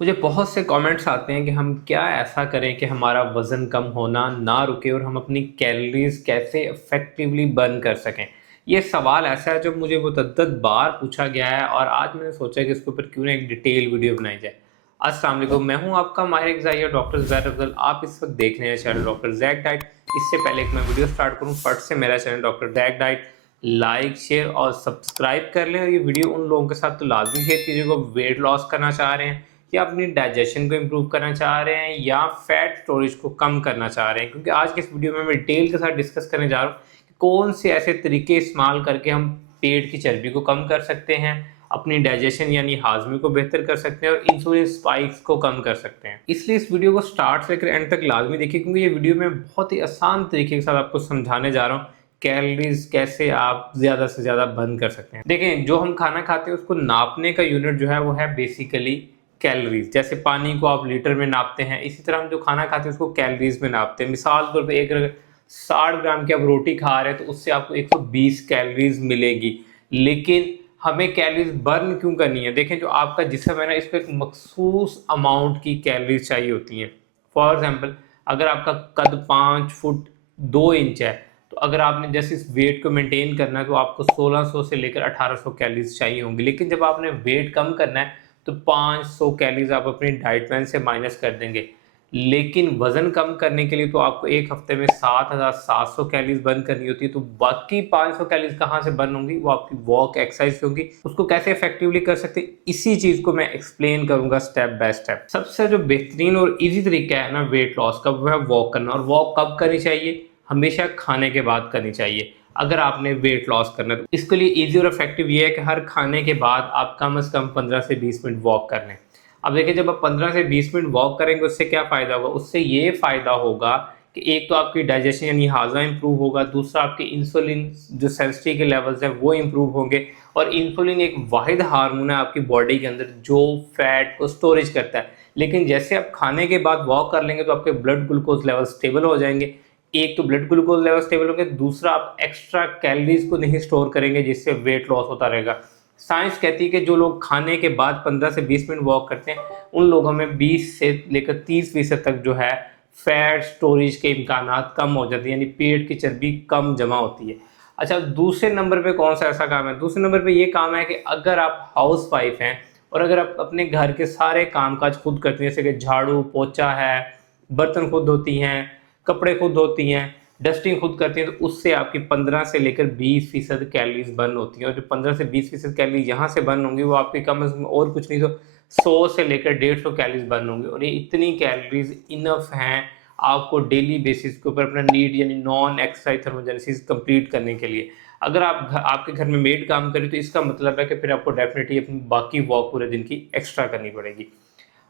मुझे बहुत से कमेंट्स आते हैं कि हम क्या ऐसा करें कि हमारा वज़न कम होना ना रुके और हम अपनी कैलोरीज़ कैसे इफ़ेक्टिवली बर्न कर सकें। ये सवाल ऐसा है जो मुझे मुतअद्दिद बार पूछा गया है और आज मैंने सोचा कि इसके ऊपर क्यों ना एक डिटेल वीडियो बनाई जाए। अस्सलाम वालेकुम, मैं हूँ आपका माहिर ग़िज़ाई डॉक्टर ज़ैद अफ़ज़ल। आप इस वक्त देख रहे हैं चैनल डॉक्टर ज़ैक डाइट। इससे पहले कि मैं वीडियो स्टार्ट करूँ, फट से मेरा channel doctor Zack diet like, share और सब्सक्राइब कर लें और ये वीडियो उन लोगों के साथ तो लाज़मी शेयर कीजिए जो वेट लॉस करना चाह रहे हैं या अपनी डाइजेशन को इम्प्रूव करना चाह रहे हैं या फैट स्टोरेज को कम करना चाह रहे हैं। क्योंकि आज की इस वीडियो में मैं डिटेल के साथ डिस्कस करने जा रहा हूँ कि कौन से ऐसे तरीके इस्तेमाल करके हम पेट की चर्बी को कम कर सकते हैं, अपनी डाइजेशन यानी हाजमे को बेहतर कर सकते हैं और इंसुलिन स्पाइक्स को कम कर सकते हैं। इसलिए इस वीडियो को स्टार्ट से लेकर एंड तक लाजमी देखिए, क्योंकि ये वीडियो में बहुत ही आसान तरीके के साथ आपको समझाने जा रहा हूँ कैलोरीज कैसे आप ज़्यादा से ज़्यादा बंद कर सकते हैं। देखें, जो हम खाना खाते हैं उसको नापने का यूनिट जो है वो है बेसिकली कैलोरीज। जैसे पानी को आप लीटर में नापते हैं, इसी तरह हम जो खाना खाते हैं उसको कैलोरीज में नापते हैं। मिसाल के तौर पे एक अगर 60 ग्राम की आप रोटी खा रहे हैं तो उससे आपको 120 कैलोरीज मिलेगी। लेकिन हमें कैलोरीज बर्न क्यों करनी है? देखें, जो आपका जिस्म है ना, इसको एक मखसूस अमाउंट की कैलोरीज चाहिए होती हैं। फॉर एग्जाम्पल, अगर आपका कद 5 फुट 2 इंच है तो अगर आपने जैसे इस वेट को मेंटेन करना है तो आपको 1600 से लेकर 1800 कैलोरीज चाहिए होंगी। लेकिन जब आपने वेट कम करना है तो 500 कैलोरीज आप अपनी डाइट प्लान से माइनस कर देंगे। लेकिन वज़न कम करने के लिए तो आपको एक हफ्ते में 7700 कैलोरीज बर्न करनी होती है। तो बाकी 500 कैलोरीज कहाँ से बर्न होंगी? वो आपकी वॉक एक्सरसाइज से होंगी। उसको कैसे इफेक्टिवली कर सकते हैं, इसी चीज़ को मैं एक्सप्लेन करूंगा स्टेप बाय स्टेप। सबसे जो बेहतरीन और ईजी तरीका है ना वेट लॉस का, वो है वॉक करना। और वॉक कब करनी चाहिए? हमेशा खाने के बाद करनी चाहिए अगर आपने वेट लॉस करना है। तो इसके लिए ईजी और इफेक्टिव ये है कि हर खाने के बाद आप कम से कम 15 से 20 मिनट वॉक कर लें। अब देखिए, जब आप 15 से 20 मिनट वॉक करेंगे उससे क्या फ़ायदा होगा? उससे ये फ़ायदा होगा कि एक तो आपकी डाइजेशन यानी हाज़मा इम्प्रूव होगा, दूसरा आपके इंसुलिन जो सेंसिटिव के लेवल्स हैं वो इम्प्रूव होंगे। और इंसुलिन एक वाहिद हार्मोन है आपकी बॉडी के अंदर जो फैट को स्टोरेज करता है। लेकिन जैसे आप खाने के बाद वॉक कर लेंगे तो आपके ब्लड ग्लूकोज लेवल स्टेबल हो जाएंगे। एक तो ब्लड ग्लूकोज लेवल स्टेबल होंगे, दूसरा आप एक्स्ट्रा कैलोरीज को नहीं स्टोर करेंगे जिससे वेट लॉस होता रहेगा। साइंस कहती है कि जो लोग खाने के बाद 15 से 20 मिनट वॉक करते हैं उन लोगों में 20 से लेकर 30% तक जो है फैट स्टोरेज के इम्कानात कम हो जाते हैं, यानी पेट की चर्बी कम जमा होती है। अच्छा, दूसरे नंबर पे कौन सा ऐसा काम है? दूसरे नंबर पे ये काम है कि अगर आप हाउस वाइफ हैं और अगर आप अपने घर के सारे काम काज खुद करती हैं, जैसे कि झाड़ू पोछा है, बर्तन खुद धोती हैं, कपड़े खुद धोती हैं, डस्टिंग खुद करती हैं, तो उससे आपकी 15 से लेकर 20% कैलोरीज बर्न होती हैं। और जो 15 से 20% कैलोरी यहाँ से बर्न होंगी वो आपकी कम से कम और कुछ नहीं तो 100 से लेकर 150 कैलोरीज बर्न होंगी। और ये इतनी कैलोरीज इनफ हैं आपको डेली बेसिस के ऊपर अपना नीड यानी नॉन एक्सरसाइज थर्मोजेनेसिस कंप्लीट करने के लिए। अगर आपके घर में मेड काम करे तो इसका मतलब है कि फिर आपको डेफिनेटली अपनी बाकी वॉक पूरे दिन की एक्स्ट्रा करनी पड़ेगी।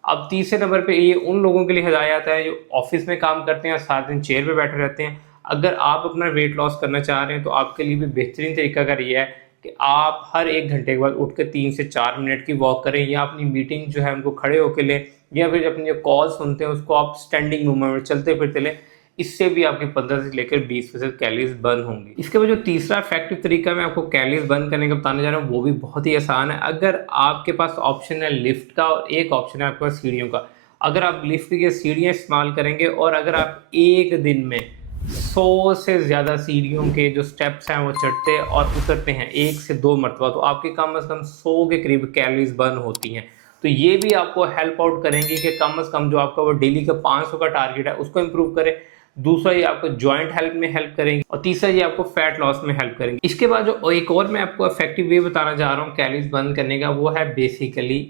अब तीसरे नंबर पे ये उन लोगों के लिए हिदायत है जो ऑफिस में काम करते हैं और सारा दिन चेयर पे बैठे रहते हैं। अगर आप अपना वेट लॉस करना चाह रहे हैं तो आपके लिए भी बेहतरीन तरीका अगर ये है कि आप हर 1 घंटे के बाद उठ कर 3 से 4 मिनट की वॉक करें, या अपनी मीटिंग जो है उनको खड़े होकर लें, या फिर अपनी जो कॉल सुनते हैं उसको आप स्टैंडिंग मूवमेंट में चलते फिरते लें। इससे भी आपकी 15 से लेकर 20% कैलोरीज बर्न होंगी। इसके बाद जो तीसरा इफेक्टिव तरीका मैं आपको कैलोरीज बर्न करने का बताने जा रहा हूँ वो भी बहुत ही आसान है। अगर आपके पास ऑप्शन है लिफ्ट का और एक ऑप्शन है आपके पास सीढ़ियों का, अगर आप लिफ्ट की सीढ़ियाँ इस्तेमाल करेंगे और अगर आप एक दिन में 100 से ज़्यादा सीढ़ियों के जो स्टेप्स हैं वो चढ़ते और उतरते हैं 1 से 2 मरतबा, तो आपकी कम से कम 100 के करीब कैलोरीज बर्न होती हैं। तो ये भी आपको हेल्प आउट करेंगे कि कम से कम जो आपका वो डेली का 500 का टारगेट है उसको इम्प्रूव करें। दूसरा, ये आपको जॉइंट हेल्थ में हेल्प करेंगे और तीसरा ये आपको फैट लॉस में हेल्प करेंगे। इसके बाद जो एक और मैं आपको इफेक्टिव वे बताना चाह रहा हूँ कैलोरीज बर्न करने का, वो है बेसिकली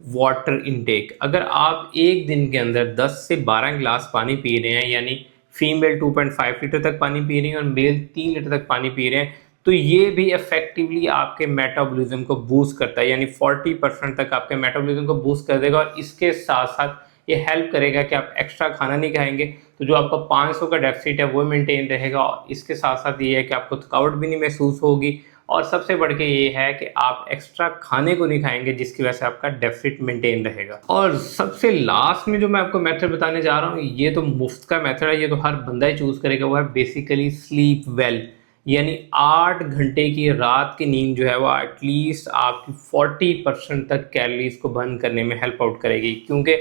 वाटर इनटेक। अगर आप एक दिन के अंदर 10 से 12 गिलास पानी पी रहे हैं, यानी फीमेल 2.5 लीटर तक पानी पी रही है और मेल 3 लीटर तक पानी पी रहे हैं, तो ये भी इफेक्टिवली आपके मेटाबॉलिज्म को बूस्ट करता है, यानी 40% तक आपके मेटाबॉलिज्म को बूस्ट कर देगा। और इसके साथ साथ ये हेल्प करेगा कि आप एक्स्ट्रा खाना नहीं खाएंगे, तो जो आपका 500 का डेफिसिट है वो मेंटेन रहेगा। और इसके साथ साथ ये है कि आपको थकावट भी नहीं महसूस होगी, और सबसे बढ़ के ये है कि आप एक्स्ट्रा खाने को नहीं खाएंगे जिसकी वजह से आपका डेफिसिट मेंटेन रहेगा। और सबसे लास्ट में जो मैं आपको मेथड बताने जा रहा हूँ ये तो मुफ्त का मेथड है, ये तो हर बंदा ही चूज़ करेगा, वो है बेसिकली स्लीप वेल। यानी 8 घंटे की रात की नींद जो है वो एटलीस्ट आपकी 40% तक कैलोरीज को बर्न करने में हेल्प आउट करेगी, क्योंकि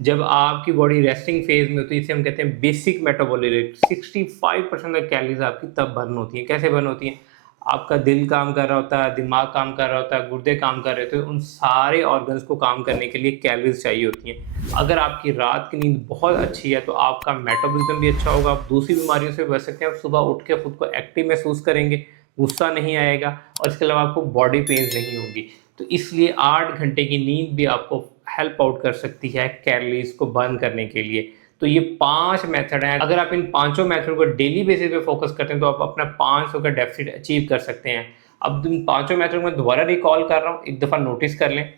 जब आपकी बॉडी रेस्टिंग फेज में होती है, इसे हम कहते हैं बेसिक मेटाबॉलिक रेट, 65% तक कैलोरीज आपकी तब बर्न होती हैं। कैसे बर्न होती हैं? आपका दिल काम कर रहा होता है, दिमाग काम कर रहा होता है, गुर्दे काम कर रहे होते हैं, उन सारे ऑर्गन्स को काम करने के लिए कैलोरीज चाहिए होती हैं। अगर आपकी रात की नींद बहुत अच्छी है तो आपका मेटाबॉलिज्म भी अच्छा होगा, आप दूसरी बीमारियों से बच सकते हैं, आप सुबह उठ के खुद को एक्टिव महसूस करेंगे, गुस्सा नहीं आएगा और इसके अलावा आपको बॉडी पेन नहीं होगी। तो इसलिए 8 घंटे की नींद भी आपको हेल्प आउट कर सकती है कैलोरीज को बर्न करने के लिए। तो ये 5 मेथड हैं, अगर आप इन पाँचों मेथड को डेली बेसिस पे फोकस करते हैं तो आप अपना 500 का डेफिसिट अचीव कर सकते हैं। अब इन पाँचों मेथड में दोबारा रिकॉल कर रहा हूँ, एक दफ़ा नोटिस कर लें।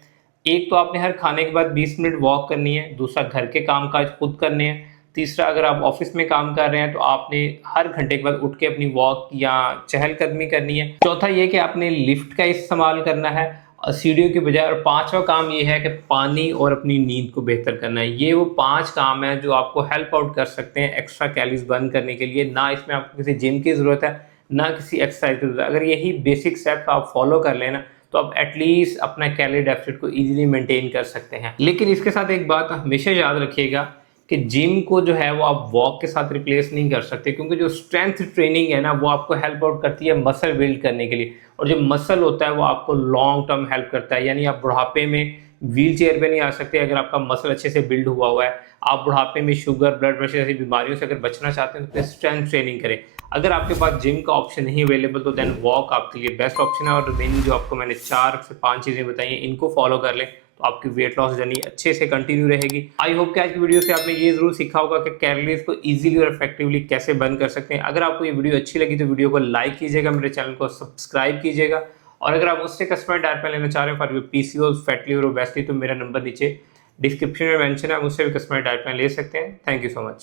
एक तो आपने हर खाने के बाद 20 मिनट वॉक करनी है, दूसरा घर के काम काज खुद करने हैं, तीसरा अगर आप ऑफिस में काम कर रहे हैं तो आपने हर घंटे के बाद उठ के अपनी वॉक या चहलकदमी करनी है, चौथा ये कि आपने लिफ्ट का इस्तेमाल करना है सीढ़ियों के बजाय, और पांचवा काम ये है कि पानी और अपनी नींद को बेहतर करना है। ये वो 5 काम हैं जो आपको हेल्प आउट कर सकते हैं एक्स्ट्रा कैलोरीज बर्न करने के लिए। ना इसमें आपको किसी जिम की ज़रूरत है, ना किसी एक्सरसाइज की ज़रूरत है। अगर यही बेसिक स्टेप्स आप फॉलो कर लेना तो आप एटलीस्ट अपना कैलोरी डेफिसिट को ईजिली मेंटेन कर सकते हैं। लेकिन इसके साथ एक बात हमेशा याद रखिएगा कि जिम को जो है वो आप वॉक के साथ रिप्लेस नहीं कर सकते, क्योंकि जो स्ट्रेंथ ट्रेनिंग है ना वो आपको हेल्प आउट करती है मसल बिल्ड करने के लिए, और जो मसल होता है वो आपको लॉन्ग टर्म हेल्प करता है। यानी आप बुढ़ापे में व्हील चेयर पर नहीं आ सकते अगर आपका मसल अच्छे से बिल्ड हुआ है। आप बुढ़ापे में शुगर, ब्लड प्रेशर जैसी बीमारियों से अगर बचना चाहते हैं तो फिर स्ट्रेंथ ट्रेनिंग करें। अगर आपके पास जिम का ऑप्शन नहीं अवेलेबल तो देन वॉक आपके लिए बेस्ट ऑप्शन है, और रिमेनिंग जो आपको मैंने 4 से 5 चीज़ें बताई हैं इनको फॉलो कर लें तो आपकी वेट लॉस जर्नी अच्छे से कंटिन्यू रहेगी। आई होप कि आज की वीडियो से आपने ये जरूर सीखा होगा कि कैलोरीज को इजीली और इफेक्टिवली कैसे बर्न कर सकते हैं। अगर आपको ये वीडियो अच्छी लगी तो वीडियो को लाइक कीजिएगा, मेरे चैनल को सब्सक्राइब कीजिएगा, और अगर आप मुझसे कस्टमर डाइट प्लान लेना चाह रहे हैं for your PCOS, fat liver और ओबेसिटी तो मेरा नंबर नीचे डिस्क्रिप्शन में मेंशन है, मुझसे भी कस्टमर डाइट प्लान ले सकते हैं। Thank you so much.